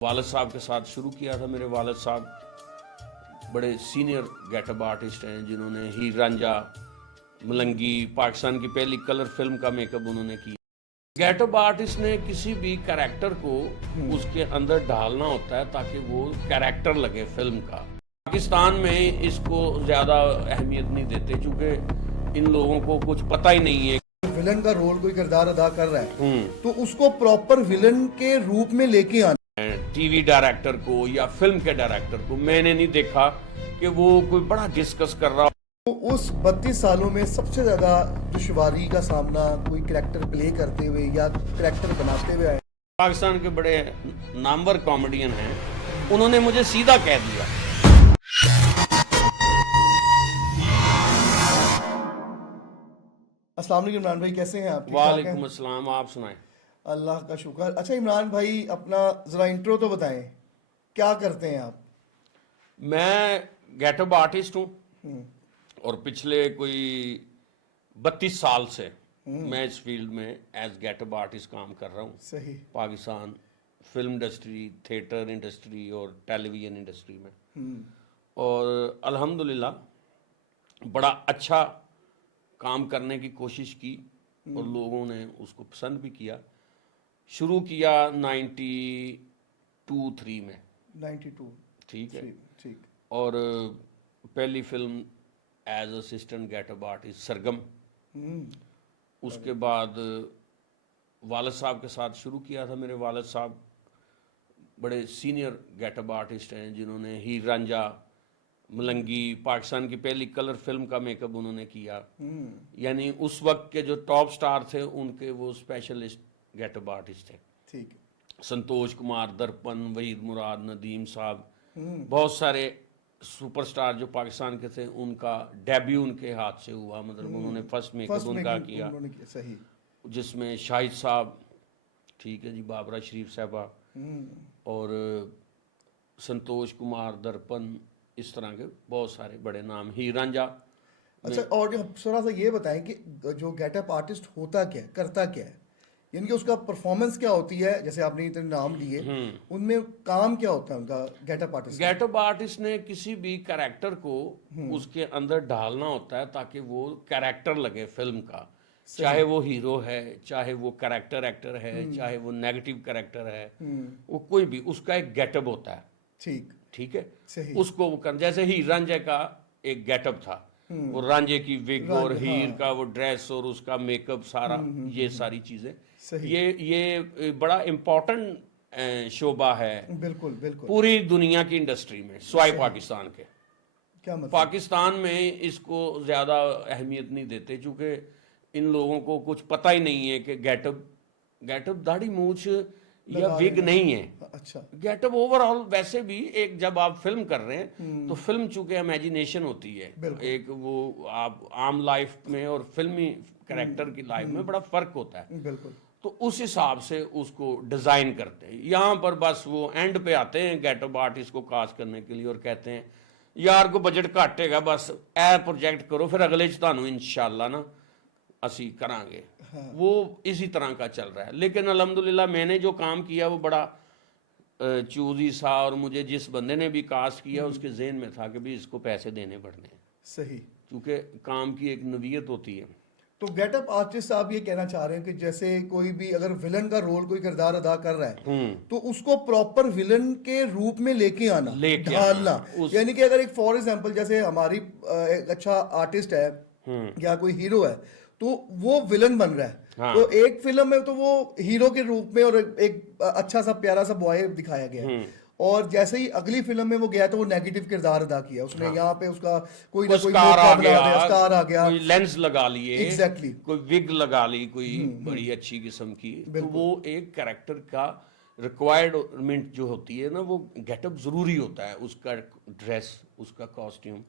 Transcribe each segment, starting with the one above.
والد صاحب کے ساتھ شروع کیا تھا. میرے والد صاحب بڑے سینئر گیٹ اپ آرٹسٹ ہیں جنہوں نے ہیر رانجھا، ملنگی، پاکستان کی پہلی کلر فلم کا میک اپ انہوں نے کیا. گیٹ اپ آرٹسٹ نے کسی بھی کریکٹر کو اس کے اندر ڈھالنا ہوتا ہے تاکہ وہ کریکٹر لگے فلم کا. پاکستان میں اس کو زیادہ اہمیت نہیں دیتے چونکہ ان لوگوں کو کچھ پتہ ہی نہیں ہے. ویلن کا رول کوئی کردار ادا کر رہا ہے تو اس کو پراپر ویلن کے روپ میں لے کے آنا. ٹی وی ڈائریکٹر کو یا فلم کے ڈائریکٹر کو میں نے نہیں دیکھا کہ وہ کوئی بڑا ڈسکس کر رہا. تو اس 32 سالوں میں سب سے زیادہ دشواری کا سامنا کوئی کریکٹر پلے کرتے ہوئے یا کریکٹر بناتے ہوئے آئے؟ پاکستان کے بڑے نامور کامیڈین ہیں، انہوں نے مجھے سیدھا کہہ دیا. السلام علیکم عمران بھائی، کیسے ہیں آپ؟ وعلیکم السلام، آپ سنائیں. اللہ کا شکر. اچھا عمران بھائی، اپنا ذرا انٹرو تو بتائیں، کیا کرتے ہیں آپ؟ میں گیٹ اپ آرٹسٹ ہوں اور پچھلے کوئی 32 سال سے میں اس فیلڈ میں ایز گیٹ اپ آرٹسٹ کام کر رہا ہوں. صحیح. Pakistan film industry, theatre industry اور ٹیلی ویژن انڈسٹری میں. اور الحمدللہ بڑا اچھا کام کرنے کی کوشش کی اور لوگوں نے اس کو پسند بھی کیا. شروع کیا 92-3 میں. 92. ٹھیک ہے. ٹھیک. اور پہلی film as assistant get up artist Sargam. اس کے بعد والد صاحب کے ساتھ شروع کیا تھا. میرے والد صاحب بڑے سینئر گیٹ اپ آرٹسٹ ہیں جنہوں نے ہیر رانجھا، ملنگی، پاکستان کی پہلی کلر فلم کا میک اپ انہوں نے کیا. یعنی اس وقت کے جو ٹاپ سٹار تھے ان کے وہ اسپیشلسٹ گیٹ اپ آرٹسٹ تھے. ٹھیک. سنتوش کمار، درپن، وحید مراد، ندیم صاحب، بہت سارے سپر سٹار جو پاکستان کے تھے ان کا ڈیبیو ان کے ہاتھ سے ہوا. مطلب انہوں نے فرسٹ میک اپ ان کا کیا، صحیح، جس میں شاہد صاحب، ٹھیک ہے جی، بابرہ شریف صاحبہ اور سنتوش کمار، درپن، اس طرح کے بہت سارے بڑے نام. ہیر رانجھا. اچھا، اور تھوڑا سا یہ بتائیں کہ جو گیٹ اپ آرٹسٹ ہوتا کیا ہے، کرتا کیا ہے، یعنی کہ اس کا پرفارمنس کیا ہوتی ہے؟ جیسے آپ نے اتنے نام لیے، ان میں کام کیا ہوتا ہے ان کا get up artist? Get up artist نے کسی بھی کریکٹر کو اس کے اندر ڈھالنا ہوتا ہے تاکہ وہ کریکٹر لگے فلم کا. چاہے وہ ہیرو ہے، چاہے وہ کریکٹر ایکٹر ہے، چاہے وہ نیگیٹو کریکٹر ہے، وہ کوئی بھی، اس کا ایک گیٹ اپ ہوتا ہے. ٹھیک ہے. اس کو جیسے ہیر رانجھے کا ایک گیٹ اپ تھا، وہ رانجھے کی وگ اور ہیر کا وہ ڈریس اور اس کا میک اپ سارا، یہ ساری چیزیں، یہ بڑا امپورٹنٹ شعبہ ہے بالکل بالکل پوری دنیا کی انڈسٹری میں سوائے پاکستان کے. کیا مطلب؟ پاکستان میں اس کو زیادہ اہمیت نہیں دیتے چونکہ ان لوگوں کو کچھ پتہ ہی نہیں ہے کہ گیٹ اپ داڑھی مونچھ یا وگ نہیں ہے. اچھا. گیٹ اپ اوور آل ویسے بھی ایک، جب آپ فلم کر رہے ہیں تو فلم چونکہ امیجینیشن ہوتی ہے، ایک وہ آپ عام لائف میں اور فلمی کریکٹر کی لائف میں بڑا فرق ہوتا ہے. بالکل. تو اس حساب سے اس کو ڈیزائن کرتے ہیں. یہاں پر بس وہ اینڈ پہ آتے ہیں گیٹ اپ آرٹسٹ کو کاسٹ کرنے کے لیے اور کہتے ہیں یار کو بجٹ گھٹ ہے بس اے پروجیکٹ کرو، پھر اگلے تانوں انشاءاللہ نا اسی کریں گے. وہ اسی طرح کا چل رہا ہے. لیکن الحمدللہ میں نے جو کام کیا وہ بڑا چوزی سا، اور مجھے جس بندے نے بھی کاسٹ کیا اس کے ذہن میں تھا کہ بھی اس کو پیسے دینے پڑنے ہیں. صحیح. کیونکہ کام کی ایک نوعیت ہوتی ہے. تو گیٹ اپ آرٹسٹ آپ یہ کہنا چاہ رہے ہیں کہ جیسے کوئی بھی اگر ویلن کا رول کوئی کردار ادا کر رہا ہے تو اس کو پراپر ویلن کے روپ میں لے کے آنا، ڈھالنا. یعنی کہ اگر ایک فار ایگزامپل جیسے ہماری ایک اچھا آرٹسٹ ہے یا کوئی ہیرو ہے تو وہ ویلن بن رہا ہے، تو ایک فلم میں تو وہ ہیرو کے روپ میں اور ایک اچھا سا پیارا سا بوائے دکھایا گیا، اور جیسے ہی اگلی فلم میں وہ گیا تو وہ نیگیٹو کردار ادا کیا اس نے. یہاں پہ اس کا کوئی نہ کوئی اسکار آ گیا، کوئی لینس لگا لیے، ایگزیکٹلی کوئی وگ لگا لی کوئی بڑی اچھی قسم کی. تو وہ ایک کریکٹر کا ریکوائرمنٹ جو ہوتی ہے نا، وہ گیٹ اپ ضروری ہوتا ہے. اس کا ڈریس، اس کا کاسٹیوم.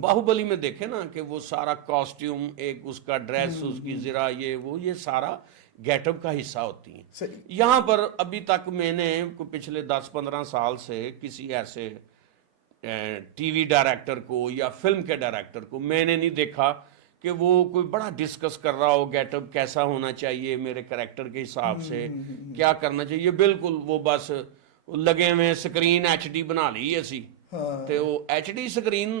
باہوبلی میں دیکھیں نا کہ وہ سارا کاسٹیوم، ایک اس کا ڈریس، اس کی زرہ، یہ سارا گیٹ اپ کا حصہ ہوتی ہیں. یہاں پر ابھی تک میں نے پچھلے 10-15 سال سے کسی ایسے ٹی وی ڈائریکٹر کو یا فلم کے ڈائریکٹر کو میں نے نہیں دیکھا کہ وہ کوئی بڑا ڈسکس کر رہا ہو گیٹ اپ کیسا ہونا چاہیے میرے کریکٹر کے حساب سے، کیا کرنا چاہیے. بالکل وہ بس ਲੱਗੇ ਹੋਏ ਸਕਰੀਨ HD ਬਣਾ ਲਈ ਅਸੀਂ ਤੇ ਉਹ HD ਸਕਰੀਨ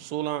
16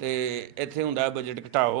ਤੇ ਇੱਥੇ ਹੁੰਦਾ ਹੈ ਬਜਟ ਘਟਾਓ,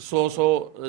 100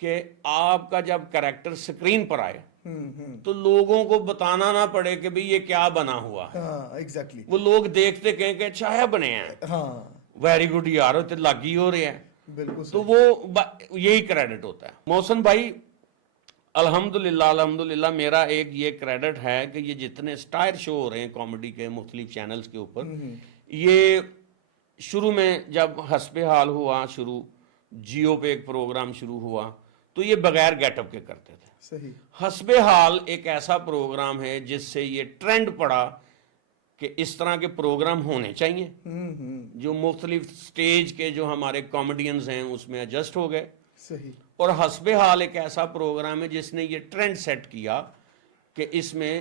کہ آپ کا جب کریکٹر سکرین پر آئے تو لوگوں کو بتانا نہ پڑے کہ بھئی یہ کیا بنا ہوا ہے. ایگزیکٹلی وہ لوگ دیکھتے کہیں کہ اچھا ہے بنے ہیں, ویری گڈ یار, تو لگ ہی ہو رہے ہیں. بالکل. تو وہ یہی کریڈٹ ہوتا ہے. محسن بھائی الحمدللہ میرا ایک یہ کریڈٹ ہے کہ یہ جتنے سٹائر شو ہو رہے ہیں کامیڈی کے مختلف چینلز کے اوپر, یہ شروع میں جب حسب حال ہوا شروع, جیو پہ ایک پروگرام شروع ہوا تو یہ بغیر گیٹ اپ کے کرتے تھے. صحیح. حسب حال ایک ایسا پروگرام ہے جس سے یہ ٹرینڈ پڑا کہ اس طرح کے پروگرام ہونے چاہیے, جو مختلف سٹیج کے جو ہمارے کامیڈینز ہیں اس میں ایڈجسٹ ہو گئے. صحیح. اور حسب حال ایک ایسا پروگرام ہے جس نے یہ ٹرینڈ سیٹ کیا کہ اس میں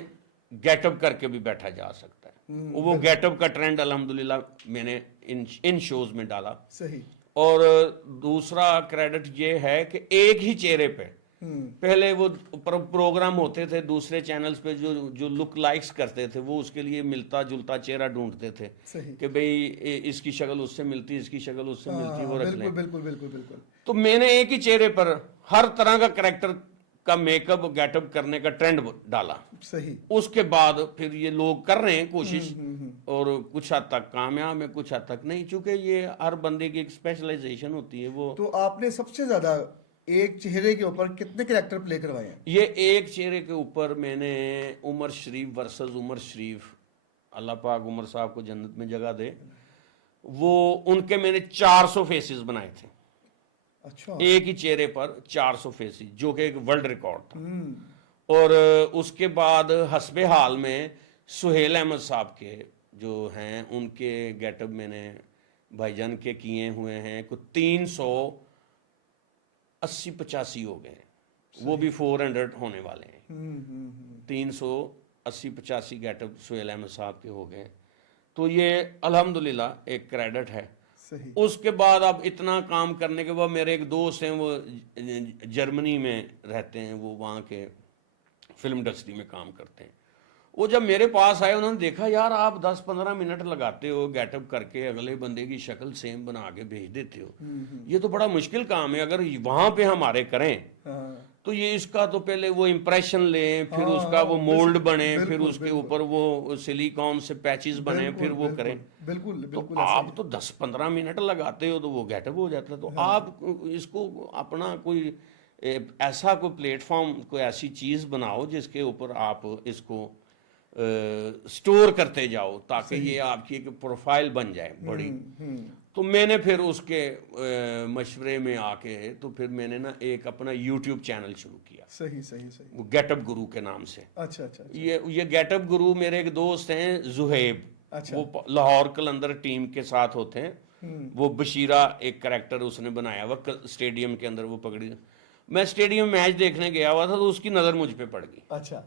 گیٹ اپ کر کے بھی بیٹھا جا سکتا ہے. وہ گیٹ اپ کا ٹرینڈ الحمدللہ میں نے ان شوز میں ڈالا. صحیح. اور دوسرا کریڈٹ یہ ہے کہ ایک ہی چہرے پہ پہلے وہ پروگرام ہوتے تھے دوسرے چینلز پہ جو لک لائکس کرتے تھے, وہ اس کے لیے ملتا جلتا چہرہ ڈھونڈتے تھے کہ بھئی اس کی شکل اس سے ملتی, اس کی شکل اس سے ملتی, وہ رکھ لیں. بالکل بالکل بالکل. تو میں نے ایک ہی چہرے پر ہر طرح کا کریکٹر کا میک اپ گیٹ اپ کرنے کا ٹرینڈ ڈالا. صحیح. اس کے بعد پھر یہ لوگ کر رہے ہیں کوشش, اور کچھ حد تک کامیاب ہے, کچھ حد تک نہیں, چونکہ یہ ہر بندے کی ایک اسپیشلائزیشن ہوتی ہے. وہ تو آپ نے سب سے زیادہ ایک چہرے کے اوپر کتنے کریکٹر پلے کروائے ہیں؟ یہ ایک چہرے کے اوپر میں نے عمر شریف ورسز عمر شریف, اللہ پاک عمر صاحب کو جنت میں جگہ دے, وہ ان کے میں نے 400 فیسز بنائے تھے. اچھا. ایک ہی چہرے پر 400 فیسز, جو کہ ایک ورلڈ ریکارڈ تھا. اور اس کے بعد حسب حال میں سہیل احمد صاحب کے جو ہیں ان کے گیٹ اپ میں نے بھائی جان کے کیے ہوئے ہیں, کچھ 380-85 ہو گئے, وہ بھی 400 ہونے والے ہیں. 380-85 گیٹ اپ سہیل احمد صاحب کے ہو گئے. تو یہ الحمدللہ ایک کریڈٹ ہے. اس کے بعد اب اتنا کام کرنے کے بعد میرے ایک دوست ہیں, وہ جرمنی میں رہتے ہیں, وہ وہاں کے فلم انڈسٹری میں کام کرتے ہیں. وہ جب میرے پاس آئے انہوں نے دیکھا یار آپ 10-15 منٹ لگاتے ہو گیٹ اپ کر کے اگلے بندے کی شکل سیم بنا کے بھیج دیتے ہو, یہ تو بڑا مشکل کام ہے. اگر وہاں پہ ہمارے کریں تو یہ اس کا تو پہلے وہ امپریشن لیں, پھر اس کا وہ مولڈ بنے, پھر اس کے اوپر وہ سلیکون سے پیچز بنے, پھر وہ کریں. بالکل. تو آپ تو 10-15 منٹ لگاتے ہو تو وہ گیٹ اپ ہو جاتا ہے. تو آپ اس کو اپنا کوئی ایسا کوئی پلیٹ فارم, کوئی ایسی چیز بناؤ جس کے اوپر آپ اس کو سٹور کرتے جاؤ تاکہ یہ آپ کی ایک پروفائل بن جائے بڑی. تو میں نے پھر اس کے مشورے میں آ کے تو پھر میں نے نا ایک اپنا یوٹیوب چینل شروع کیا. صحیح. وہ گیٹ اپ گرو کے نام سے. اچھا. یہ گیٹ اپ گرو میرے ایک دوست ہیں زہیب, وہ لاہور قلندر ٹیم کے ساتھ ہوتے ہیں. وہ بشیرہ ایک کریکٹر اس نے بنایا ہوا اسٹیڈیم کے اندر, وہ پکڑی. میں اسٹیڈیم میچ دیکھنے گیا ہوا تھا تو اس کی نظر مجھ پہ پڑ گئی. اچھا.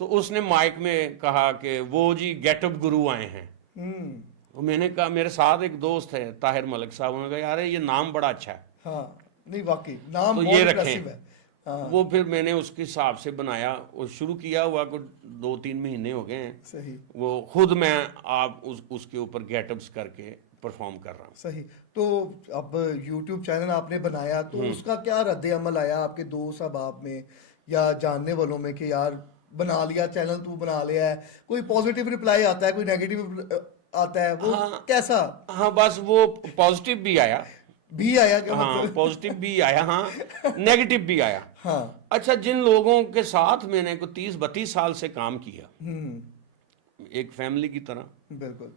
تو اس نے مائک میں کہا کہ وہ جی گیٹ اپ گرو آئے ہیں. تو میں نے کہا, میرے ساتھ ایک دوست ہے طاہر ملک صاحب, انہوں نے کہا یار یہ نام بڑا اچھا ہے. ہاں نہیں واقعی نام تو بہت یہ امپریسو ہے. وہ پھر میں نے اس کے حساب سے بنایا اور شروع کیا ہوا, کچھ 2-3 مہینے ہو گئے ہیں. صحیح. وہ خود میں آپ اس کے اوپر گیٹ اپس کر کے پرفارم کر رہا ہوں. صحیح. تو اب یوٹیوب چینل آپ نے بنایا تو اس کا کیا رد عمل آیا آپ کے دوست احباب میں یا جاننے والوں میں کہ یار بنا لیا چینل, تو بنا لیا ہے, کوئی پازیٹیو ریپلائی آتا ہے, کوئی نیگیٹیو آتا ہے, وہ کیسا؟ ہاں بس وہ پازیٹیو بھی آیا, ہاں پازیٹیو بھی آیا, ہاں نیگیٹو بھی آیا. ہاں. اچھا, جن لوگوں کے ساتھ میں نے 30-32 سال سے کام کیا ایک فیملی کی طرح, بالکل,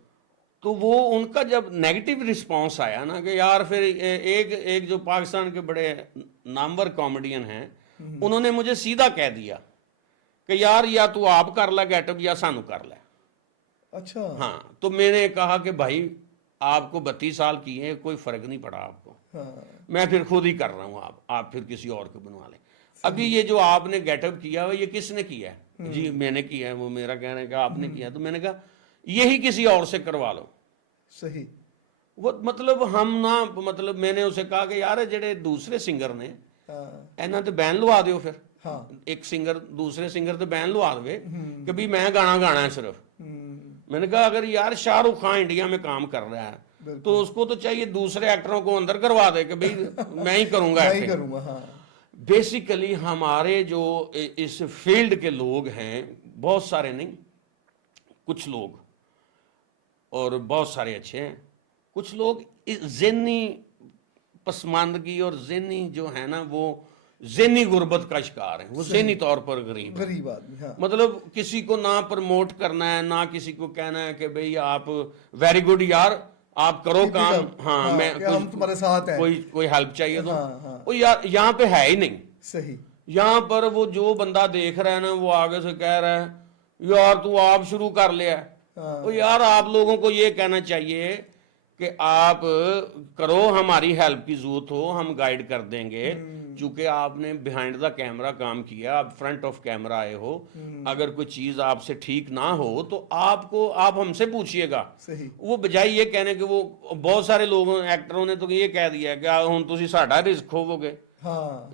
تو وہ ان کا جب نیگیٹو رسپانس آیا نا کہ یار پھر ایک جو پاکستان کے بڑے نامور کامیڈین ہیں, انہوں نے مجھے سیدھا کہہ دیا کہ یار یا تو آپ کر لے گیٹ اپ یا سانو کر لے. اچھا. ہاں. تو میں نے کہا کہ بھائی آپ کو 32 سال کیے, کوئی فرق نہیں پڑا آپ کو, میں پھر خود ہی کر رہا ہوں, آپ پھر کسی اور کو بنوا لیں. ابھی یہ جو آپ نے گیٹ اپ کیا ہوا یہ کس نے کیا ہے؟ جی میں نے کیا ہے. وہ میرا کہنا ہے کہ آپ نے کیا. تو میں نے کہا یہی کسی اور سے کروا لو. صحیح. وہ مطلب ہم نا مطلب میں نے اسے کہا کہ یار جڑے دوسرے سنگر نے اینا تو بین لوا دیو, پھر ایک سنگر دوسرے سنگر تو بین لوا دے کہ بھی میں گانا ہے صرف. میں نے کہا اگر یار شاہ رخ خان انڈیا میں کام کر رہا ہے تو اس کو تو چاہیے دوسرے ایکٹروں کو اندر کروا دے کہ بھئی میں ہی کروں گا. بیسیکلی ہمارے جو اس فیلڈ کے لوگ ہیں، بہت سارے نہیں، کچھ لوگ، اور بہت سارے اچھے ہیں، کچھ لوگ ذہنی پسماندگی اور ذہنی جو ہے نا وہ ذہنی غربت کا شکار ہیں، وہ ذہنی طور پر غریب آدمی. ہاں مطلب کسی کو نہ پروموٹ کرنا ہے، نہ کسی کو کہنا ہے کہ بھئی آپ ویری گڈ یار آپ کرو کام، ہاں میں ہم تمہارے ساتھ ہیں، کوئی ہیلپ چاہیے تو وہ یہاں پہ ہے ہی نہیں. صحیح. یہاں پر وہ جو بندہ دیکھ رہا ہے نا وہ آگے سے کہہ رہا ہے یار تو آپ شروع کر لیا ہے. یار آپ لوگوں کو یہ کہنا چاہیے کہ آپ کرو، ہماری ہیلپ کی ضرورت ہو ہم گائیڈ کر دیں گے، چونکہ آپ نے بیہائنڈ دا کیمرہ کام کیا، آپ فرنٹ آف کیمرہ آئے ہو، اگر کوئی چیز آپ سے ٹھیک نہ ہو تو آپ ہم سے پوچھئے گا. وہ بجائے یہ کہنے کہ وہ بہت سارے لوگوں ایکٹروں نے تو یہ کہہ دیا کہ ہن تسی ساڈا رزق کھوو گے.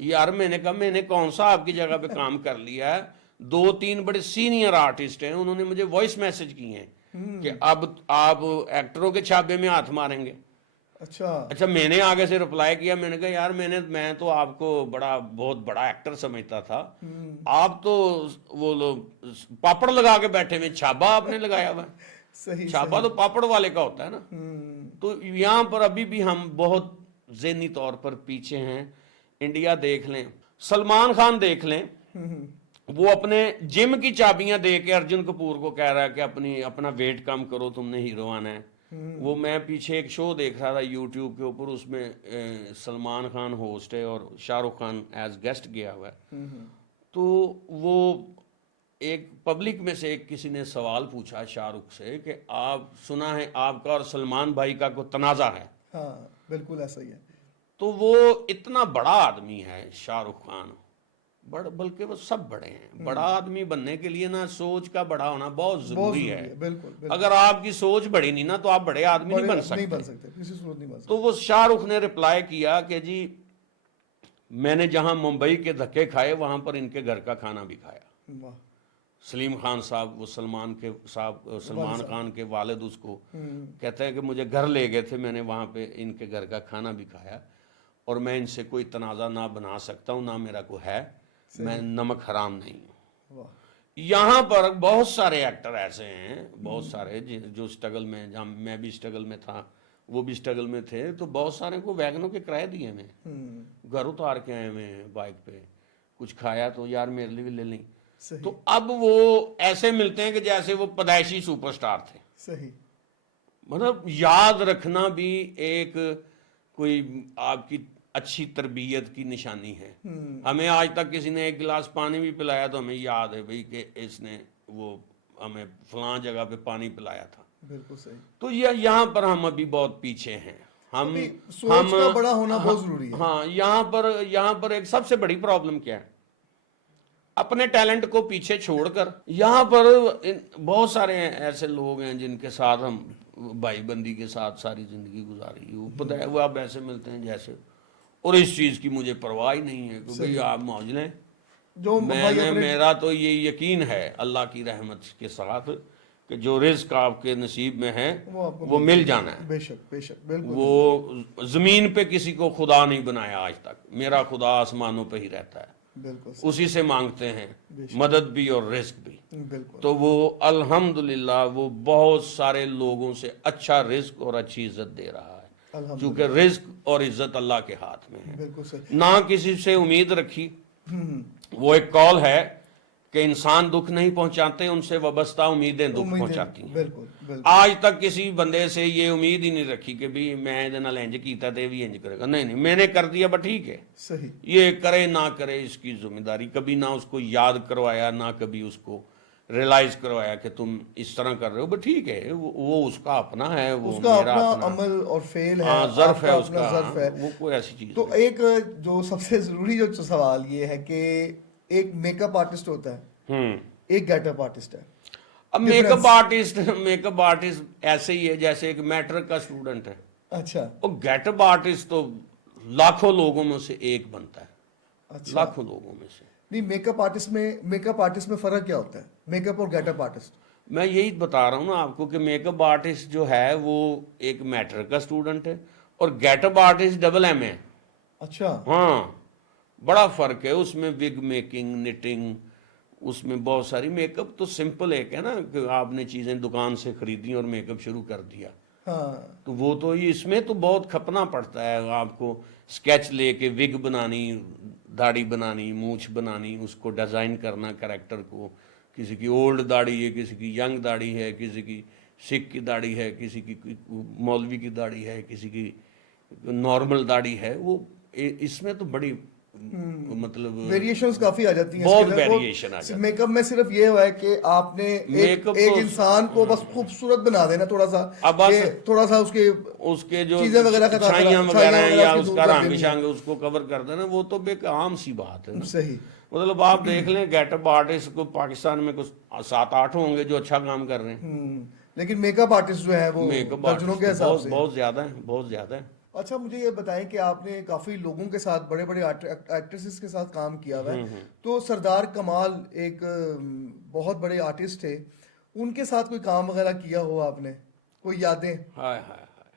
یار میں نے کہا میں نے کون سا آپ کی جگہ پہ کام کر لیا ہے. 2-3 بڑے سینئر آرٹسٹ ہیں، انہوں نے مجھے وائس میسج کیے ہیں کہ اب آپ ایکٹروں کے چھابے میں ہاتھ ماریں گے. اچھا میں نے آگے سے رپلائی کیا، میں نے کہا یار میں تو آپ کو بہت بڑا ایکٹر سمجھتا تھا، آپ تو وہ پاپڑ لگا کے بیٹھے ہوئے، چھابا آپ نے لگایا ہوا ہے. چھابا تو پاپڑ والے کا ہوتا ہے نا. تو یہاں پر ابھی بھی ہم بہت ذہنی طور پر پیچھے ہیں. انڈیا دیکھ لیں، سلمان خان دیکھ لیں، وہ اپنے جم کی چابیاں دے کے ارجن کپور کو کہہ رہا ہے کہ اپنا ویٹ کم کرو، تم نے ہیرو آنا ہے. وہ میں پیچھے ایک شو دیکھ رہا تھا یوٹیوب کے اوپر، اس میں سلمان خان ہوسٹ ہے اور شاہ رخ خان ایز گیسٹ گیا ہوا ہے. تو وہ ایک پبلک میں سے کسی نے سوال پوچھا شاہ رخ سے کہ آپ سنا ہے آپ کا اور سلمان بھائی کا کوئی تنازع ہے. ہاں بالکل ایسا ہی ہے. تو وہ اتنا بڑا آدمی ہے شاہ رخ خان، بلکہ وہ سب بڑے ہیں. بڑا آدمی بننے کے لیے نا سوچ کا بڑا ہونا بہت ضروری ہے. بالکل. اگر آپ کی سوچ بڑی نہیں نا تو آپ بڑے آدمی نہیں بن سکتے. کسی صورت نہیں بن سکتے. تو وہ شاہ رخ نے رپلائی کیا کہ جی میں نے جہاں ممبئی کے دھکے کھائے وہاں پر ان کے گھر کا کھانا بھی کھایا. سلیم خان صاحب، وہ سلمان خان کے والد، اس کو کہتے ہیں کہ مجھے گھر لے گئے تھے، میں نے وہاں پہ ان کے گھر کا کھانا بھی کھایا، اور میں ان سے کوئی تنازع نہ بنا سکتا ہوں، نہ میرا کوئی ہے، میں نمک حرام نہیں ہوں. یہاں پر بہت سارے ایکٹر ایسے ہیں، بہت سارے جو سٹرگل میں، جہاں میں بھی سٹرگل میں تھا وہ بھی سٹرگل میں تھے، تو بہت سارے کو ویگنوں کے کرائے دیے میں، گھر اتار کے آئے ہوئے ہیں بائک پہ، کچھ کھایا تو یار میرے لیے بھی لے لیں. تو اب وہ ایسے ملتے ہیں کہ جیسے وہ پیدائشی سپر سٹار تھے. صحیح. مطلب یاد رکھنا بھی ایک کوئی آپ کی اچھی تربیت کی نشانی ہے. ہمیں آج تک کسی نے ایک گلاس پانی بھی پلایا تو ہمیں یاد ہے بھئی کہ اس نے وہ ہمیں فلاں جگہ پہ پانی پلایا تھا. بالکل صحیح. تو یہاں پر ہم ابھی بہت پیچھے ہیں. سوچ کا بڑا ہونا بہت ضروری ہے. ہاں یہاں پر ایک سب سے بڑی پرابلم کیا ہے، اپنے ٹیلنٹ کو پیچھے چھوڑ کر یہاں پر بہت سارے ایسے لوگ ہیں جن کے ساتھ ہم بھائی بندی کے ساتھ ساری زندگی گزاری، وہ اب ایسے ملتے ہیں جیسے، اور اس چیز کی مجھے پرواہ ہی نہیں ہے کہ بھئی آپ موج لیں. میرا تو یہ یقین ہے اللہ کی رحمت کے ساتھ کہ جو رزق آپ کے نصیب میں ہے وہ مل جانا ہے. بے شک بے شک. بالکل. وہ زمین پہ کسی کو خدا نہیں بنایا آج تک، میرا خدا آسمانوں پہ ہی رہتا ہے، اسی سے مانگتے ہیں مدد بھی اور رزق بھی. تو وہ الحمدللہ وہ بہت سارے لوگوں سے اچھا رزق اور اچھی عزت دے رہا ہے، چونکہ رزق اور عزت اللہ کے ہاتھ میں ہے. نہ کسی سے امید رکھی. وہ ایک قول ہے کہ انسان دکھ نہیں پہنچاتے، ان سے وابستہ امیدیں دکھ پہنچاتی ہیں. آج تک کسی بندے سے یہ امید ہی نہیں رکھی کہ بھی میں انج کیتا تے بھی انج کرے گا. نہیں میں نے کر دیا بس ٹھیک ہے. صحیح. یہ کرے نہ کرے اس کی ذمہ داری. کبھی نہ اس کو یاد کروایا، نہ کبھی اس کو ریلائز کروایا کہ تم اس طرح کر رہے ہو، بس ٹھیک ہے، وہ اس کا اپنا ہے، وہ میرا اپنا عمل اور فعل ہے، ظرف ہے اس کا، وہ کوئی ایسی چیز. تو ایک جو سب سے ضروری جو سوال یہ ہے کہ ایک میک اپ آرٹسٹ ہوتا ہے، ایک گیٹ اپ آرٹسٹ ہے. اب میک اپ آرٹسٹ ایسے ہی ہے جیسے ایک میٹرک کا اسٹوڈنٹ ہے. اچھا. اور گیٹ اپ آرٹسٹ تو لاکھوں لوگوں میں سے ایک بنتا ہے. لاکھوں لوگوں میں سے. نہیں، میک اپ آرٹسٹ میں فرق کیا ہوتا ہے، میک اپ اور گیٹ اپ آرٹسٹ؟ میں یہی بتا رہا ہوں نا آپ کو کہ میک اپ آرٹسٹ جو ہے وہ ایک میٹرک کا اسٹوڈنٹ ہے، اور get up artist double M ہے. اچھا. ہاں، بڑا فرق ہے اس میں، وگ میکنگ، نٹنگ، اس میں بہت ساری. میک اپ تو سمپل ایک ہے نا کہ آپ نے چیزیں دکان سے خریدی اور میک اپ شروع کر دیا. ہاں تو وہ تو اس میں تو بہت کھپنا پڑتا ہے. آپ کو اسکیچ لے کے وگ بنانی، داڑھی بنانی، مونچھ بنانی، اس کو ڈیزائن کرنا کریکٹر کو. کسی کی اولڈ داڑھی ہے، کسی کی ینگ داڑھی ہے، کسی کی سکھ کی داڑھی ہے، کسی کی مولوی کی داڑھی ہے، کسی کی نارمل داڑھی ہے. وہ اس میں تو بڑی مطلب ویریشنز کافی آ جاتی ہیں. بہت ویریشن آ جاتی ہے. میک اپ میں صرف یہ ہوا ہے کہ آپ نے ایک انسان کو بس خوبصورت بنا دینا تھوڑا سا، تھوڑا سا اس کے جو چیزیں وغیرہ چھائیاں وغیرہ ہیں یا اس کا رنگ شانگ اس کو کور کر دینا، وہ تو ایک عام سی بات ہے. صحیح. مطلب آپ دیکھ لیں گیٹ اپ آرٹسٹ کو پاکستان میں کچھ 7-8 ہوں گے جو اچھا کام کر رہے ہیں، لیکن میک اپ آرٹسٹ جو ہیں وہ درجنوں کے حساب سے بہت زیادہ ہیں، بہت زیادہ ہیں. اچھا مجھے یہ بتائیں کہ آپ نے کافی لوگوں کے ساتھ، بڑے بڑے ایکٹریسز کے ساتھ کام کیا ہوا ہے، تو سردار کمال ایک بہت بڑے آرٹسٹ تھے، ان کے ساتھ کوئی کام وغیرہ کیا ہوا آپ نے، کوئی یادیں؟ ہائے ہائے ہائے،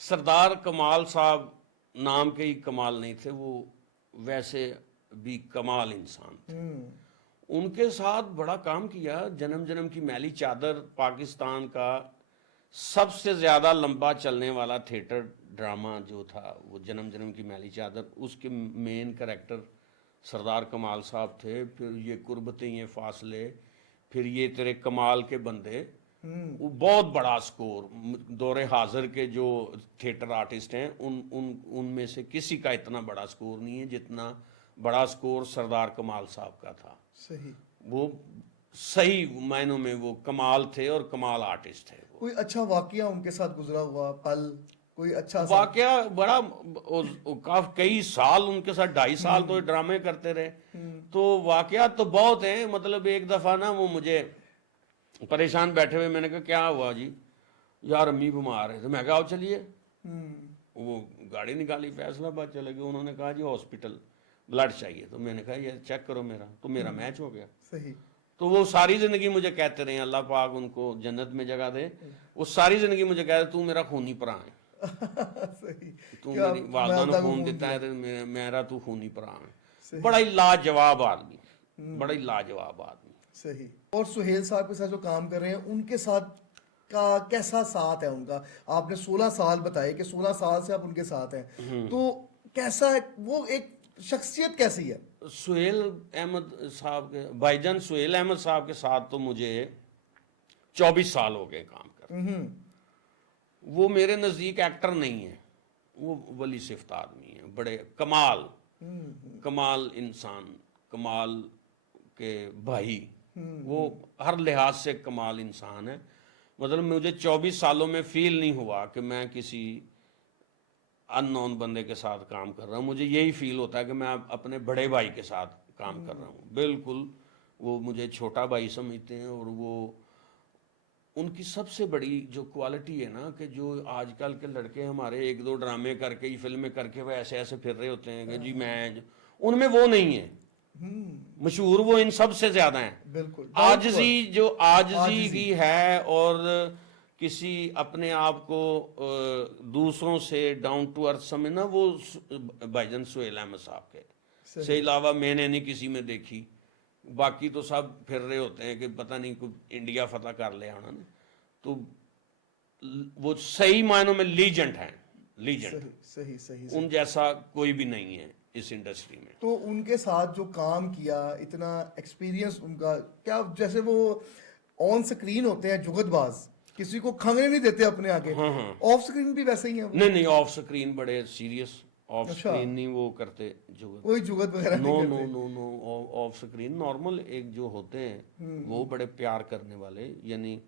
سردار کمال صاحب نام کے ہی کمال نہیں تھے، وہ ویسے بھی کمال انسان تھے. ان کے ساتھ بڑا کام کیا. جنم جنم کی میلی چادر پاکستان کا سب سے زیادہ لمبا چلنے والا تھیٹر ڈرامہ جو تھا وہ جنم جنم کی میلی چادر. اس کے مین کریکٹر سردار کمال صاحب تھے. پھر یہ قربتیں یہ فاصلے، پھر یہ تیرے کمال کے بندے، وہ بہت بڑا سکور. دور حاضر کے جو تھیٹر آرٹسٹ ہیں ان میں سے کسی کا اتنا بڑا سکور نہیں ہے جتنا بڑا سکور سردار کمال صاحب کا تھا. صحیح. وہ صحیح معنوں میں وہ کمال تھے اور کمال آرٹسٹ تھے. کوئی اچھا واقعہ ان کے ساتھ گزرا ہوا پل، کوئی اچھا واقعہ؟ بڑا کئی سال ان کے ساتھ، 2.5 سال تو ڈرامے کرتے رہے. تو واقعات تو بہت ہیں. مطلب ایک دفعہ نا وہ مجھے پریشان بیٹھے ہوئے، میں نے کہا کیا ہوا جی؟ یار امی بیمار ہے. تو میں کہا آؤ چلیے. وہ گاڑی نکالی، فیصلہ آباد چلے گئے. انہوں نے کہا جی ہاسپٹل بلڈ چاہیے. تو میں نے کہا یہ چیک کرو میرا. تو میرا میچ ہو گیا. صحیح. تو وہ ساری زندگی مجھے کہتے رہے، اللہ پاک ان کو جنت میں جگہ دے، وہ ساری زندگی مجھے کہتے تو میرا خونی پرا ہے. تو میری والدہ نے خون دیتا ہے، میرا تو خونی پرا ہے. بڑا ہی لاجواب آدمی، بڑا ہی لاجواب آدمی. صحیح. اور سہیل صاحب کے ساتھ جو کام کر رہے ہیں ان کے ساتھ کا کیسا ساتھ ہے ان کا؟ آپ نے 16 سال بتائے کہ 16 سال سے آپ ان کے ساتھ ہیں، تو کیسا ہے وہ، ایک شخصیت کیسی ہے؟ سہیل احمد صاحب کے، بھائی جان سہیل احمد صاحب کے ساتھ تو مجھے 24 سال ہو گئے کام کر. وہ میرے نزدیک ایکٹر نہیں ہے، وہ ولی صفت آدمی ہیں. بڑے کمال انسان، کمال کے بھائی. وہ ہر لحاظ سے کمال انسان ہے. مطلب مجھے 24 سالوں میں فیل نہیں ہوا کہ میں کسی ان نون بندے کے ساتھ کام کر رہا ہوں. مجھے یہی فیل ہوتا ہے کہ میں اپنے بڑے بھائی کے ساتھ کام کر رہا ہوں. بالکل وہ مجھے چھوٹا بھائی سمجھتے ہیں. اور وہ ان کی سب سے بڑی جو کوالٹی ہے نا، کہ جو آج کل کے لڑکے ہمارے 1-2 ڈرامے کر کے، فلمیں کر کے وہ ایسے ایسے پھر رہے ہوتے ہیں کہ جی میں، ان میں وہ نہیں ہے. مشہور وہ ان سب سے زیادہ ہیں. بالکل. عاجزی، جو عاجزی کی ہے، اور کسی اپنے آپ کو دوسروں سے ڈاؤن ٹو ارتھ سمجھنا، وہ بھائی جان سہیل احمد صاحب کے سے علاوہ میں نے نہیں کسی میں دیکھی. باقی تو سب پھر رہے ہوتے ہیں کہ پتہ نہیں کوئی انڈیا فتح کر لیا انہوں نے. تو وہ صحیح معنوں میں لیجنڈ ہیں، لیجنڈ. صحیح. ان جیسا کوئی بھی نہیں ہے اس انڈسٹری میں. تو ان کے ساتھ جو کام کیا، اتنا ایکسپیرینس ان کا کیا، جیسے وہ آن سکرین ہوتے ہیں جگت باز، کسی کو کھانے نہیں دیتے اپنے آگے، آف سکرین بھی ویسے ہی ہیں؟ نہیں آف سکرین بڑے سیریس، آف سکرین نہیں وہ کرتے جگت، کوئی جگت وغیرہ نہیں کرتے. نو آف سکرین نارمل ایک جو ہوتے ہیں وہ بڑے پیار کرنے والے. یعنی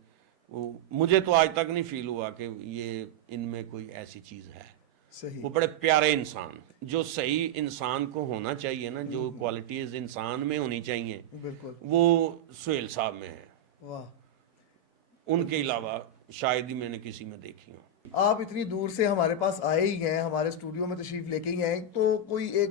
مجھے تو آج تک نہیں فیل ہوا کہ یہ ان میں کوئی ایسی چیز ہے. صحیح. وہ بڑے پیارے انسان، جو صحیح انسان کو ہونا چاہیے نا، جو کوالٹیز انسان میں ہونی چاہیے، بالکل وہ سہیل صاحب میں ہے. واہ. ان کے علاوہ شاید ہی میں نے کسی میں دیکھی ہوں. آپ اتنی دور سے ہمارے پاس آئے ہی ہیں، ہمارے اسٹوڈیو میں تشریف لے کے ہی ہیں، تو کوئی ایک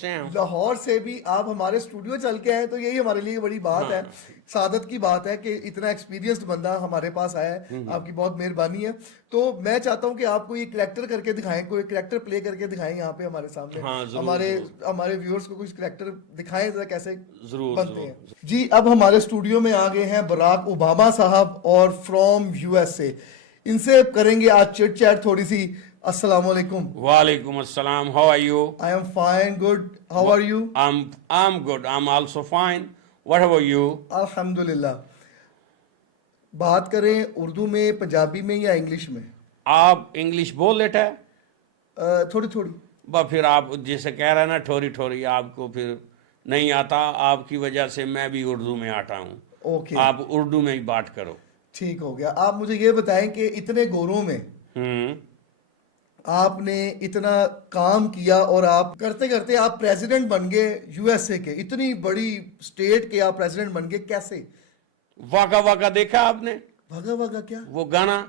سے آیا ہوں. لاہور سے بھی آپ ہمارے اسٹوڈیو چل کے آئے تو یہی ہمارے لیے بڑی بات ہے, سعادت کی بات ہے کہ اتنا ایکسپیرینسڈ بندہ ہمارے پاس آیا ہے, آپ کی بہت مہربانی ہے. تو میں چاہتا ہوں کہ آپ کو یہ کریکٹر کر کے دکھائیں, کوئی کریکٹر پلے کر کے دکھائیں یہاں پہ ہمارے سامنے, ہمارے ویورز کو کچھ کریکٹر دکھائیں ذرا کیسے بنتے ہیں. جی اب ہمارے اسٹوڈیو میں آ گئے ہیں براک اوباما صاحب اور فرام یو ایس اے, ان سے کریں گے آج چٹ چیٹ تھوڑی سی. السلام علیکم. وعلیکم السلام. How are you? I am fine, good. How are you? I'm good. I'm also fine. What about you? الحمدللہ. بات کریں اردو میں, پنجابی میں یا انگلش میں؟ آپ انگلش بول لیتا ہے؟ تھوڑی تھوڑی. پھر آپ جیسے کہہ رہے ہیں نا ٹھوری ٹھوری, آپ کو پھر نہیں آتا, آپ کی وجہ سے میں بھی اردو میں آتا ہوں. اوکے, آپ اردو میں ہی بات کرو. ٹھیک ہو گیا. آپ مجھے یہ بتائیں کہ اتنے گوروں میں آپ نے اتنا کام کیا اور آپ کرتے کرتے آپ پریزیڈنٹ بن گئے یو ایس اے کے, اتنی بڑی اسٹیٹ کے آپ پریزیڈنٹ بن گئے, کیسے؟ واقع واقع دیکھا آپ نے؟ وگا وگا کیا؟ وہ گانا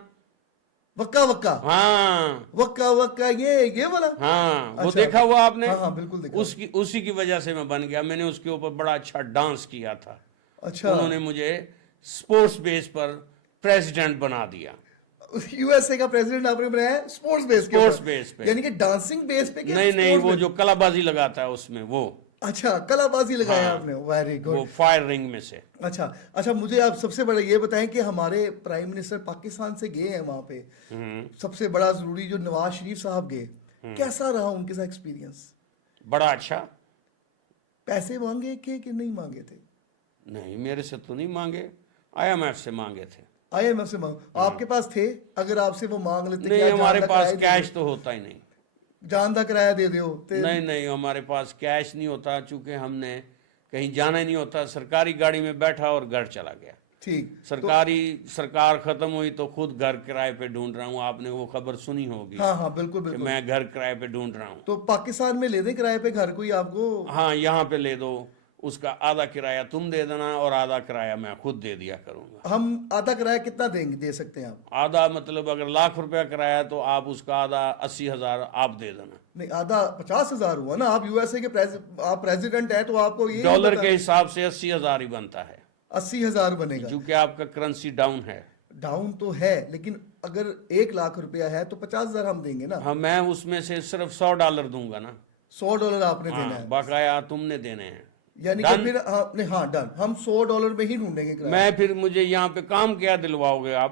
وکا وکا. ہاں وکا وکا یہ والا. ہاں وہ دیکھا ہوا آپ نے؟ ہاں بالکل دیکھا. اسی کی وجہ سے میں بن گیا. میں نے اس کے اوپر بڑا اچھا ڈانس کیا تھا. اچھا, انہوں نے مجھے سپورٹس بیس پر پریزیڈنٹ بنا دیا. یو ایس اے کا پریزیڈنٹ آپ نے بنایا سپورٹس بیس پہ, یعنی کہ ڈانسنگ بیس پہ؟ نہیں, وہ جو کلا بازی لگاتا ہے اس میں وہ. اچھا, کلا بازی لگایا آپ نے, ویری گڈ. وہ فائر رنگ میں سے. اچھا مجھے آپ سب سے بڑا یہ بتائیں کہ ہمارے پرائم منسٹر پاکستان سے گئے ہیں وہاں پہ, سب سے بڑا ضروری جو نواز شریف صاحب گئے, کیسا رہا ان کے ساتھ ایکسپیرینس؟ بڑا اچھا. پیسے مانگے کہ نہیں مانگے تھے؟ نہیں, میرے سے تو نہیں مانگے, آئی ایم ایف سے مانگے تھے. آئی ایم ایف سے مانگ, آپ کے پاس تھے؟ اگر آپ سے وہ مانگ لیتے؟ نہیں, ہمارے پاس کیش تو ہوتا ہی نہیں. جان دا کرایہ دے دیو؟ نہیں, ہمارے پاس کیش نہیں ہوتا, چونکہ ہم نے کہیں جانا ہی نہیں ہوتا. سرکاری گاڑی میں بیٹھا اور گھر چلا گیا. ٹھیک. سرکار ختم ہوئی تو خود گھر کرائے پہ ڈھونڈ رہا ہوں. آپ نے وہ خبر سنی ہوگی. ہاں بالکل. میں گھر کرائے پہ ڈھونڈ رہا ہوں. تو پاکستان میں لے دیں کرائے پہ گھر کوئی آپ کو؟ ہاں, یہاں پہ لے دو, اس کا آدھا کرایہ تم دے دینا اور آدھا کرایہ میں خود دے دیا کروں گا. ہم آدھا کرایہ کتنا دے سکتے ہیں آپ؟ آدھا مطلب اگر ₹1,00,000 کرایہ تو آپ اس کا آدھا 80,000 آپ دے دینا. نہیں, آدھا 50,000 ہوا نا. آپ یو ایس اے کے آپ پریزیڈنٹ ہیں تو آپ کو یہ ڈالر کے حساب سے 80,000 ہی بنتا ہے. 80,000 بنے گا, کیونکہ آپ کا کرنسی ڈاؤن ہے. ڈاؤن تو ہے, لیکن اگر ₹1,00,000 ہے تو 50,000 ہم دیں گے نا. ہاں, میں اس میں سے صرف $100 دوں گا نا. $100 آپ نے دینا ہے, بقایا تم نے دینے ہیں. یعنی کہ پھر ہاں ڈن, ہم $100 میں ہی ڈھونڈیں گے. میں پھر مجھے یہاں پہ کام کیا دلواؤ گے آپ؟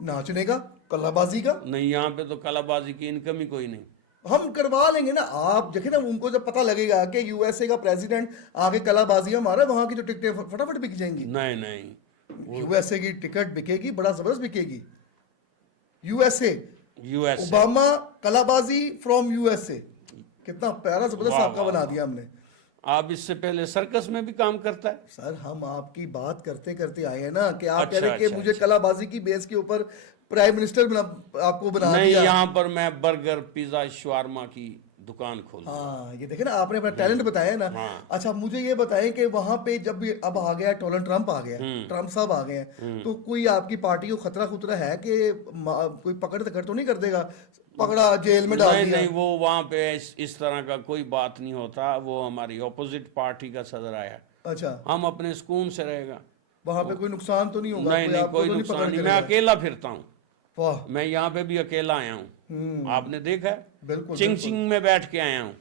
ناچنے کا, کلا بازی کا؟ نہیں, یہاں پہ تو کلا بازی کی انکم ہی کوئی نہیں. ہم کروا لیں گے نا. آپ دیکھیں نا, ان کو جب پتہ لگے گا کہ یو ایس اے کا پریزیڈنٹ آگے کلا بازی ہمارا, وہاں کی جو ٹکٹیں فٹافٹ بک جائیں گی. نہیں, یو ایس اے کی ٹکٹ بکے گی, بڑا زبردست بکے گی. یو ایس اے اوباما کلا بازی فرام یو ایس اے, کتنا پیارا زبردست آپ کا بنا دیا ہم نے. آپ اس سے پہلے سرکس میں بھی کام کرتا ہے. سر ہم آپ کی بات کرتے کرتے آئے ہیں نا کہ آپ کہہ رہے ہیں کہ مجھے کلا بازی کی بیس کے اوپر پرائم منسٹر آپ کو بنا دیا. نہیں, یہاں پر میں برگر, پیزا, شوارما کی دکان کھول. ہاں, یہ دیکھیں نا, آپ نے اپنا ٹیلنٹ بتایا نا. اچھا مجھے یہ بتائیں کہ وہاں پہ جب اب آ گیا ڈونلڈ ٹرمپ, آ گیا ٹرمپ صاحب آ گئے ہیں, تو کوئی آپ کی پارٹی کو خطرہ ہے کہ کوئی پکڑ تو نہیں کر دے گا, پکڑا جیل میں ڈال دیا؟ نہیں, وہ وہاں پہ اس طرح کا کوئی بات نہیں ہوتا. وہ ہماری اپوزٹ پارٹی کا صدر آیا. اچھا, ہم اپنے سکون سے رہے گا. وہاں پہ کوئی نقصان تو نہیں ہوگا؟ نہیں, کوئی نقصان نہیں. میں اکیلا پھرتا ہوں. واہ, میں یہاں پہ بھی اکیلا آیا ہوں. آپ نے دیکھا ہے, بالکل چنگ میں بیٹھ کے آیا ہوں.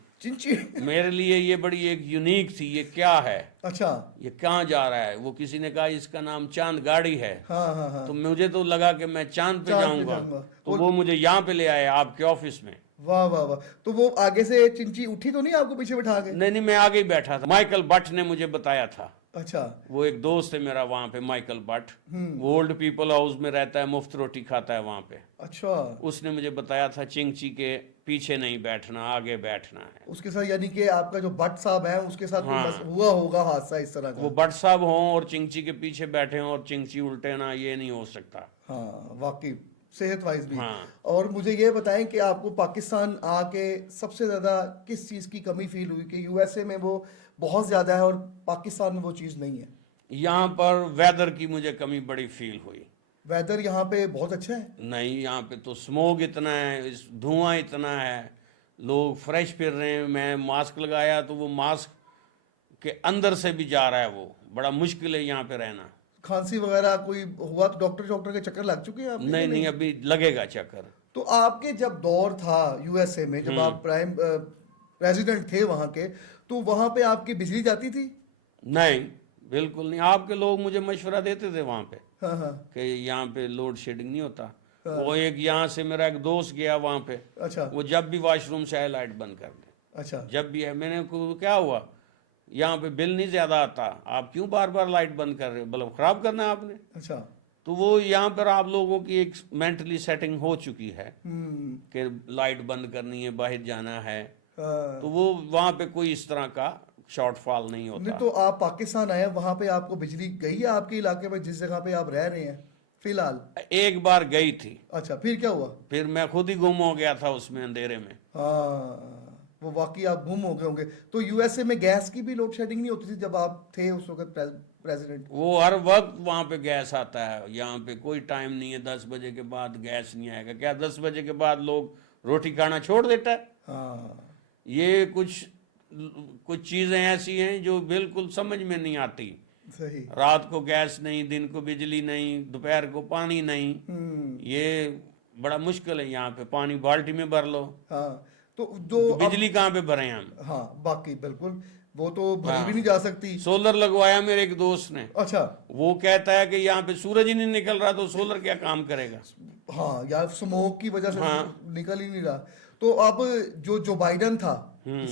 میرے لیے یہ بڑی ایک یونیک تھی. یہ کیا ہے؟ اچھا, یہ کہاں جا رہا ہے؟ وہ کسی نے کہا اس کا نام چاند گاڑی ہے. ہاں, تو مجھے تو لگا کہ میں چاند پہ جاؤں گا, تو وہ مجھے یہاں پہ لے آئے آپ کے آفس میں. واہ واہ واہ. تو وہ آگے سے چنچی اٹھی تو نہیں آپ کو پیچھے بٹھا کے؟ نہیں, میں آگے ہی بیٹھا تھا. مائیکل بٹ نے مجھے بتایا تھا. اچھا, وہ ایک دوست ہے میرا وہاں پہ, مائیکل بٹ. وہ اولڈ پیپل ہاؤس میں رہتا ہے, مفت روٹی کھاتا ہے وہاں پہ. اچھا, اس نے مجھے بتایا تھا چنگچی کے پیچھے نہیں بیٹھنا, آگے بیٹھنا ہے. اس کے ساتھ یعنی کہ آپ کا جو بٹ صاحب ہے اس کے ساتھ ہوا ہوگا حادثہ اس طرح کا. وہ بٹ صاحب ہوں اور چنگچی کے پیچھے بیٹھے ہوں اور چنگچی الٹے نا, یہ نہیں ہو سکتا. ہاں واقعی, صحت وائز بھی. اور مجھے یہ بتائیں کہ آپ کو پاکستان آ کے سب سے زیادہ کس چیز کی کمی فیل ہوئی کہ یو ایس اے میں وہ بہت زیادہ ہے اور پاکستان میں وہ چیز نہیں ہے؟ یہاں پر ویدر کی مجھے کمی بڑی فیل ہوئی. ویدر یہاں پہ بہت اچھا ہے؟ نہیں، یہاں پہ تو اسموگ اتنا ہے، دھواں اتنا ہے، لوگ فریش پھر رہے ہیں. میں ماسک لگایا تو وہ ماسک کے اندر سے بھی جا رہا ہے، وہ بڑا مشکل ہے یہاں پہ رہنا. کھانسی وغیرہ کوئی ہوا تو ڈاکٹر کے چکر لگ چکے ہیں آپ کے؟ نہیں، ابھی لگے گا چکر. تو آپ کے جب دور تھا یو ایس اے میں، جب آپ پرائم پریزیڈنٹ تھے وہاں کے، تو وہاں پہ آپ کی بجلی جاتی تھی؟ نہیں، بالکل نہیں. آپ کے لوگ مجھے مشورہ دیتے تھے وہاں پہ ہاں ہاں. کہ یہاں پہ لوڈ شیڈنگ نہیں ہوتا. وہ ایک یہاں سے میرا ایک دوست گیا وہاں پہ، اچھا وہ جب بھی واش روم سے آئے لائٹ بند کر دیں. اچھا. جب بھی ہے، میں نے کیا ہوا یہاں پہ بل نہیں زیادہ آتا، آپ کیوں بار بار لائٹ بند کر رہے ہو، بلب خراب کرنا ہے آپ نے. اچھا. تو وہ یہاں پر آپ لوگوں کی ایک مینٹلی سیٹنگ ہو چکی ہے کہ لائٹ بند کرنی ہے، باہر جانا ہے، تو وہ وہاں پہ کوئی اس طرح کا شارٹ فال نہیں ہوتا. نہیں، تو آپ پاکستان آئے، وہاں پہ آپ کو بجلی گئی ہے آپ کے علاقے میں جس جگہ پہ آپ رہ رہے ہیں فی الحال؟ ایک بار گئی تھی. اچھا، پھر کیا ہوا؟ پھر میں خود ہی گم ہو گیا تھا اس میں اندھیرے میں. ہاں، وہ واقعی آپ گم ہو گئے ہوں گے. تو یو ایس اے میں گیس کی بھی لوڈ شیڈنگ نہیں ہوتی تھی جب آپ تھے اس وقت پریزیڈنٹ؟ وہ ہر وقت وہاں پہ گیس آتا ہے. یہاں پہ کوئی ٹائم نہیں ہے 10 بجے کے بعد گیس نہیں آئے گا. کیا 10 بجے کے بعد لوگ روٹی کھانا چھوڑ دیتا ہے؟ ہاں. یہ کچھ چیزیں ایسی ہیں جو بالکل سمجھ میں نہیں آتی. صحیح. رات کو گیس نہیں، دن کو بجلی نہیں، دوپہر کو پانی نہیں. یہ بڑا مشکل ہے. یہاں پہ پانی بالٹی میں بھر لو. ہاں. تو جو بجلی کہاں پہ بھریں ہم؟ ہاں باقی بالکل وہ تو بھری بھی نہیں جا سکتی. سولر لگوایا میرے ایک دوست نے. اچھا. وہ کہتا ہے کہ یہاں پہ سورج ہی نہیں نکل رہا تو سولر کیا کام کرے گا. ہاں، یا سموک کی وجہ سے نکل ہی نہیں رہا. تو اب جو بائیڈن تھا،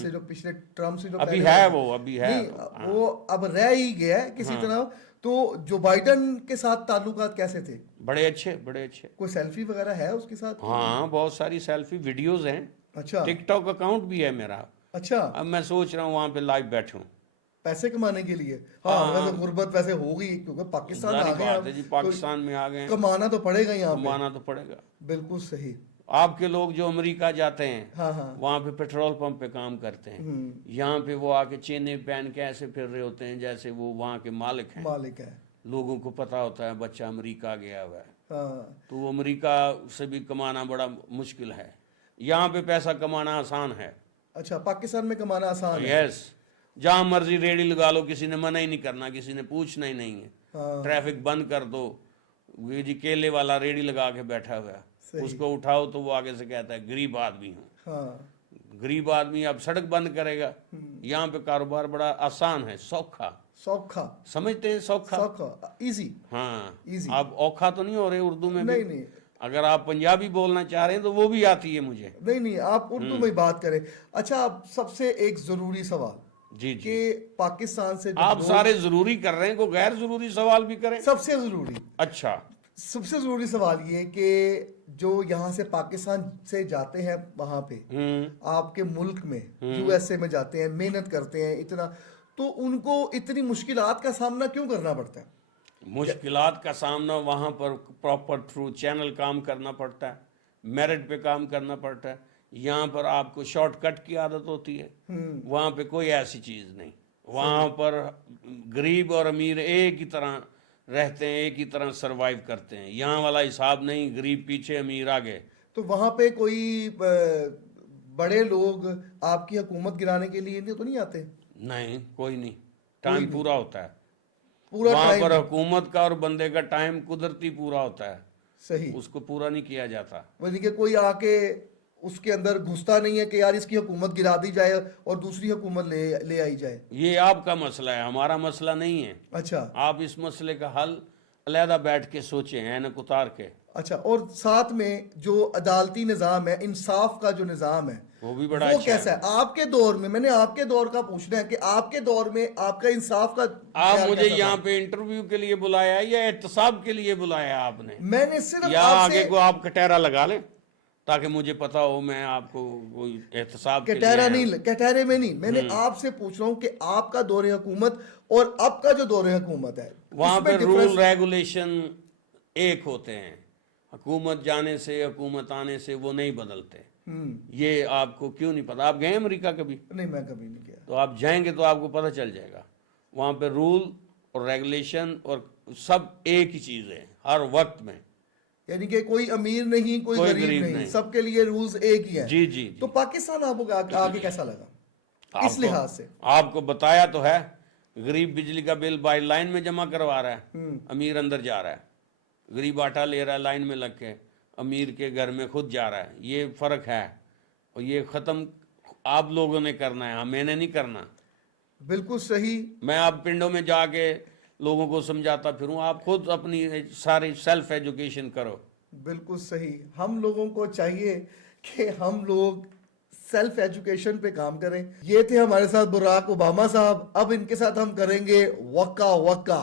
سے جو پچھلے ٹرمپ سے جو ابھی ہے وہ اب رہ ہی گیا ہے کسی طرح. تو جو بائیڈن کے ساتھ تعلقات کیسے تھے؟ بڑے اچھے، بڑے اچھے. کوئی سیلفی وغیرہ ہے اس کے ساتھ؟ ہاں، بہت ساری سیلفی ویڈیوز ہیں. اچھا. ٹک ٹاک اکاؤنٹ بھی ہے میرا. اچھا. اب میں سوچ رہا ہوں وہاں پہ لائیو بیٹھوں پیسے کمانے کے لیے. ہاں، ویسے غربت ویسے ہوگی کیونکہ پاکستان آ گئے جی، پاکستان میں آ گئے، کمانا تو پڑے گا یہاں پہ. کمانا تو پڑے گا. بالکل صحیح. آپ کے لوگ جو امریکہ جاتے ہیں ہاں ہاں وہاں پہ پیٹرول پمپ پہ کام کرتے ہیں. یہاں پہ وہ آ کے چینے پہن کے ایسے پھر رہے ہوتے ہیں جیسے وہ وہاں کے مالک ہیں. لوگوں کو پتا ہوتا ہے بچہ امریکہ گیا ہوا ہے. تو وہ امریکہ سے بھی کمانا بڑا مشکل ہے. یہاں پہ پیسہ کمانا آسان ہے. اچھا، پاکستان میں کمانا آسان ہے؟ یس. جہاں مرضی ریڑھی لگا لو، کسی نے منع ہی نہیں کرنا، کسی نے پوچھنا ہی نہیں ہے. ٹریفک بند کر دو، یہ جی کیلے والا ریڑھی لگا کے بیٹھا ہوا ہے، اس کو اٹھاؤ تو وہ آگے سے کہتا ہے غریب آدمی ہوں. غریب آدمی اب سڑک بند کرے گا. یہاں پہ کاروبار بڑا آسان ہے، سوکھا. سمجھتے ہیں سوکھا، ایزی. ہاں. آپ اوکھا تو نہیں ہو رہے اردو میں بھی؟ نہیں. اگر آپ پنجابی بولنا چاہ رہے ہیں تو وہ بھی آتی ہے مجھے. نہیں، آپ اردو میں بات کریں. اچھا، سب سے ایک ضروری سوال جی کہ پاکستان سے آپ سارے ضروری کر رہے ہیں، کوئی غیر ضروری سوال بھی کریں. سب سے ضروری. اچھا. سب سے ضروری سوال یہ کہ جو یہاں سے پاکستان سے جاتے ہیں وہاں پہ آپ کے ملک میں یو ایس اے میں جاتے ہیں، محنت کرتے ہیں اتنا، تو ان کو اتنی مشکلات کا سامنا کیوں کرنا پڑتا ہے؟ مشکلات کا سامنا وہاں پر پراپر تھرو چینل کام کرنا پڑتا ہے، میرٹ پہ کام کرنا پڑتا ہے. یہاں پر آپ کو شارٹ کٹ کی عادت ہوتی ہے. وہاں پہ کوئی ایسی چیز نہیں. وہاں پر غریب اور امیر ایک ہی طرح رہتے ہیں، ایک ہی طرح سروائیو کرتے ہیں. یہاں والا حساب نہیں، غریب پیچھے امیر آگے. تو وہاں پہ کوئی بڑے لوگ آپ کی حکومت گرانے کے لیے تو نہیں آتے؟ نہیں، کوئی نہیں. ٹائم پورا ہوتا ہے پورا وہاں پر. حکومت کا اور بندے کا ٹائم قدرتی پورا ہوتا ہے. صحیح. اس کو پورا نہیں کیا جاتا. یعنی کہ کوئی آ کے اس کے اندر گھستا نہیں ہے کہ یار اس کی حکومت گرا دی جائے اور دوسری حکومت لے آئی جائے. یہ آپ کا مسئلہ ہے، ہمارا مسئلہ نہیں ہے. اچھا. آپ اس مسئلے کا حل علیحدہ بیٹھ کے سوچیں، اینک اتار کے. اچھا. اور ساتھ میں جو عدالتی نظام ہے، انصاف کا جو نظام ہے، وہ بھی بڑا وہ کیسا ہے آپ کے دور میں؟ میں نے آپ کے دور کا پوچھنا ہے کہ آپ کے دور میں آپ کا انصاف کا. آپ مجھے یہاں پہ انٹرویو کے لیے بلایا یا احتساب کے لیے بلایا آپ نے؟ میں نے صرف یا آگے کو آپ کٹہرا لگا لیں تاکہ مجھے پتا ہو میں آپ کو کوئی احتساب کے لیے. کٹہرے میں نہیں، میں نے آپ سے پوچھ رہا ہوں کہ آپ کا دور حکومت اور اب کا جو دور حکومت ہے وہاں پہ رول ریگولیشن ایک ہوتے ہیں. حکومت جانے سے، حکومت آنے سے وہ نہیں بدلتے. یہ آپ کو کیوں نہیں پتا؟ آپ گئے امریکہ کبھی؟ نہیں، میں کبھی نہیں گیا. تو آپ جائیں گے تو آپ کو پتہ چل جائے گا. وہاں پہ رول اور ریگولیشن اور سب ایک ہی چیز ہے ہر وقت میں. یعنی کہ کوئی امیر نہیں کوئی غریب نہیں, سب کے لیے رولز ایک ہی ہیں. جی جی. تو پاکستان آپ کو آگے کیسا لگا اس لحاظ سے؟ آپ کو بتایا تو ہے, غریب بجلی کا بل بائی لائن میں جمع کروا رہا ہے, امیر اندر جا رہا ہے. غریب آٹا لے رہا ہے لائن میں لگ کے, امیر کے گھر میں خود جا رہا ہے. یہ فرق ہے, اور یہ ختم آپ لوگوں نے کرنا ہے, میں نے نہیں کرنا. بالکل صحیح. میں اب پنڈوں میں جا کے لوگوں کو سمجھاتا پھروں, آپ خود اپنی ساری سیلف ایجوکیشن کرو. بالکل صحیح. ہم لوگوں کو چاہیے کہ ہم لوگ سیلف ایجوکیشن پہ کام کریں. یہ تھے ہمارے ساتھ براک اوباما صاحب. اب ان کے ساتھ ہم کریں گے وقا وقا.